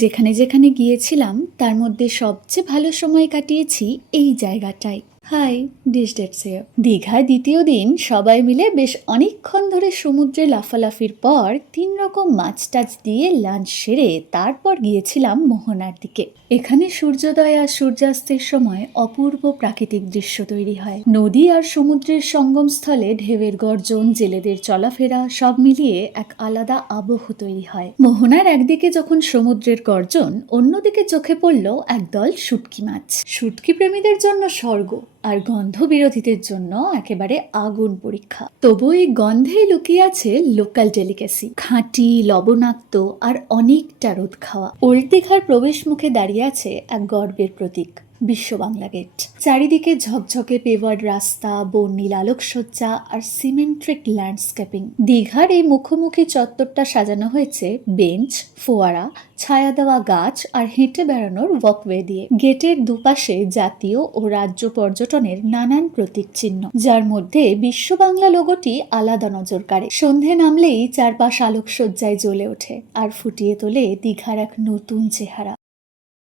যেখানে যেখানে গিয়েছিলাম তার মধ্যে সবচেয়ে ভালো সময় কাটিয়েছি এই জায়গাটায়। Hi, dish dates here. দীঘায় দ্বিতীয় দিন সবাই মিলে বেশ অনেকক্ষণ ধরে সমুদ্রে লাফালাফির পর 3 রকম মাছ টাছ দিয়ে লাঞ্চ সেরে তারপর গিয়েছিলাম মোহনার দিকে। এখানে সূর্যোদয় আর সূর্যাস্তের সময় অপূর্ব প্রাকৃতিক দৃশ্য তৈরি হয়। নদী আর সমুদ্রের সঙ্গমস্থলে ঢেউয়ের গর্জন, জেলেদের চলাফেরা সব মিলিয়ে এক আলাদা আবহ তৈরি হয়। মোহনার একদিকে যখন সমুদ্রের গর্জন, অন্যদিকে চোখে পড়ল একদল শুটকি মাছ। শুটকি প্রেমীদের জন্য স্বর্গ, আর গন্ধ বিরোধীদের জন্য একেবারে আগুন পরীক্ষা। তবু এই গন্ধেই লুকিয়ে আছে লোকাল ডেলিকেসি, খাঁটি, লবণাক্ত আর অনেকটা রোদ খাওয়া। ওল্ড দীঘার প্রবেশ মুখে দাঁড়িয়ে আছে এক গর্বের প্রতীক, বিশ্ব বাংলা গেট। চারিদিকে ঝকঝকে পেভার্ড রাস্তা, বর্ণিল আলোকসজ্জা আর সিমেন্ট্রিক ল্যান্ডস্কেপিং। দীঘার এই মুখোমুখি চত্বরটা সাজানো হয়েছে বেঞ্চ, ফোয়ারা, ছায়া দেওয়া গাছ আর হেঁটে বেড়ানোর ওয়াকওয়ে দিয়ে। গেটের দুপাশে জাতীয় ও রাজ্য পর্যটনের নানান প্রতীক চিহ্ন, যার মধ্যে বিশ্ব বাংলা লোগোটি আলাদা নজর কাড়ে। সন্ধে নামলেই চারপাশ আলোকসজ্জায় জ্বলে ওঠে আর ফুটিয়ে তোলে দীঘার এক নতুন চেহারা।